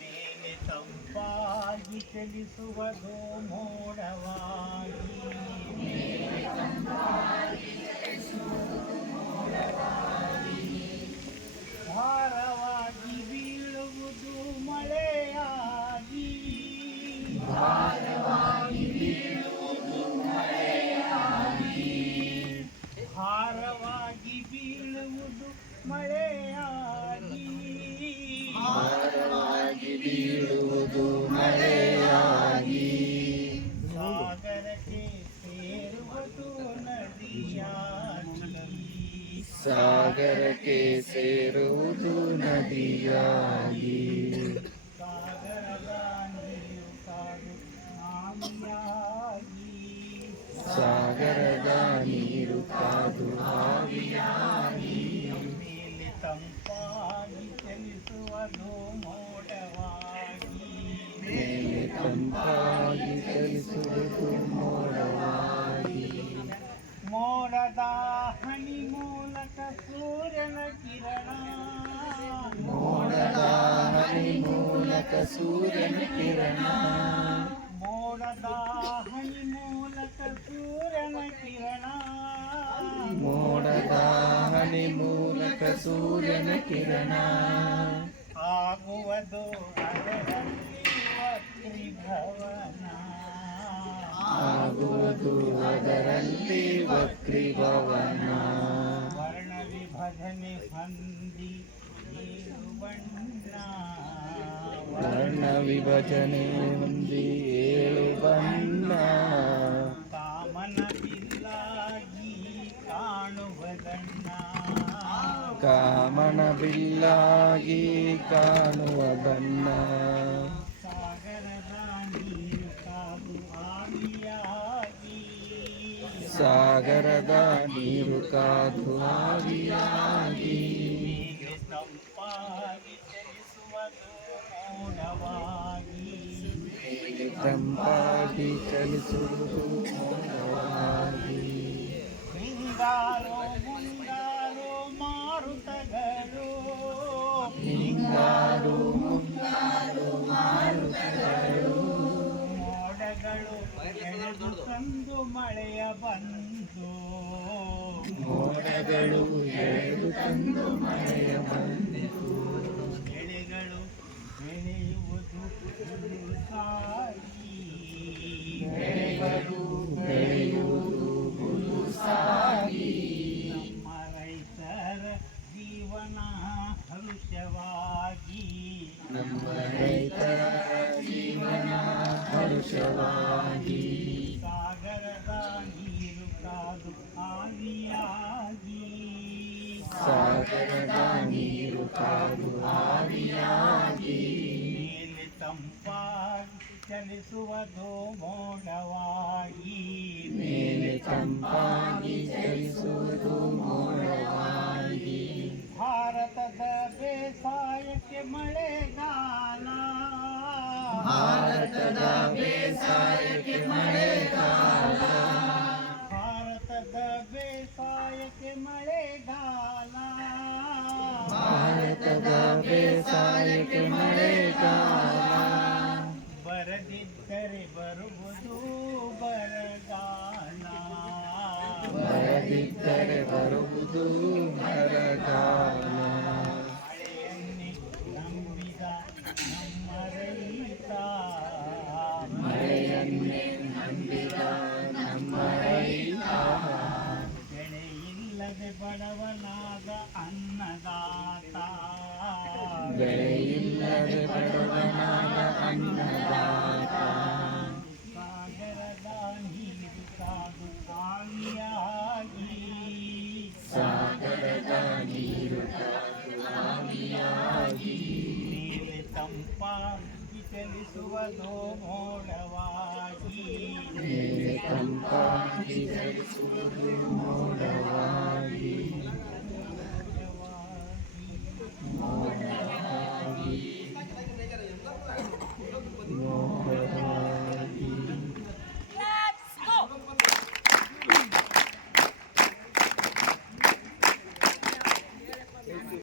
ಮೇಲೆ ತಂಪಾಗಿ ಚಲಿಸುವುದು ಮೋಡವಾಗಿ ಭಾರವಾಗಿ सागर के से रोदू नदी आई ಮೂಲಕ ಸೂರ್ಯನ ಕಿರಣ ಮೋಡದ ಹನಿ ಮೂಲಕ ಸೂರ್ಯನ ಕಿರಣ ಮೋಡದ ಹನಿ ಮೂಲಕ ಸೂರ್ಯನ ಕಿರಣ ಆಗುವುದು ಅದರಲ್ಲಿ ವಕ್ರೀಭವನ ಆಗುವುದು ಅದರಲ್ಲಿ ವಕ್ರೀಭವನ ವರ್ಣ ವಿಭಜನೆ ಹೊಂದಿ ಏಳು ಬಣ್ಣ ವಿಭಜನೆ ಮಂದಿ ಏಳು ಬಣ್ಣ. ಕಾಮನವಿಲ್ಲಾಗಿ ಕಾಣುವ ಬಣ್ಣ ಕಾಮನವಿಲ್ಲಾಗಿ ಕಾಣುವ ಬಣ್ಣ ಸಾಗರದ ನೀರು ಕಾದು ಆವಿಯಾಗಿ. ತಂಪಾಗಿ ಚಲಿಸುವುದು ಮೋಡ ತಂಪಾಗಿ ಚಲಿಸುವುದು ಮೋಡವಾಗಿ ಹಿಂಗಾರೋ ಮುಂಗಾರೋ ಮಾರುತಗಳು ಹಿಂಗಾರು ಮುಂಗಾರು ಮೋಡಗಳು ತಂದು ಮಳೆಯ ಬಂದು. ಮೋಡಗಳು ಎರಡು ತಂದು ಮಳೆಯ ಬಂದಿತು ಹರುಷವಾಗಿ ಸಾಗರದ ನೀರು ಕಾದು ಆವಿಯಾಗಿ ಸಾಗರದ ನೀರು ಕಾದು ಆವಿಯಾಗಿ ಮೇಲೆ ತಂಪಾಗಿ ಚಲಿಸುವುದು ಮೋಡವಾಗಿ ಮೇಲೆ ತಂಪಾಗಿ ಭಾರತದ ಬೇಸಾಯಕ್ಕೆ ಮಳೆಗಾಲ ಭಾರತದ ಬೇಸಾಯಕ್ಕೆ ಮಳೆಗಾಲ ಭಾರತದ ಬೇಸಾಯಕ್ಕೆ ಮಳೆಗಾಲ ಬರದಿದ್ದರೆ ಬರುವುದು ಬರಗಾಲ ಬರದಿದ್ದರೆ ಬರುವುದು ಬರಗಾಲ ಬೆಳೆಯಿಲ್ಲದೆ ಬಡವನಾದ ಅನ್ನದಾತ ಬೆಳೆಯಿಲ್ಲದೆ ಬಡವನಾದ ಅನ್ನದಾತ ಸಾಗರದ ನೀರು ಕಾದು ಕಾಲಿಯಾಗಿ ಸಾಗರದ ನೀರು ಕಾದು ಆವಿಯಾಗಿ ಮೇಲೆ ತಂಪಾಗಿ ಚಲಿಸುವುದು ಮೋಡವಾಗಿ ಮೇಲೆ ತಂಪಾಗಿ ಚಲಿಸುವುದು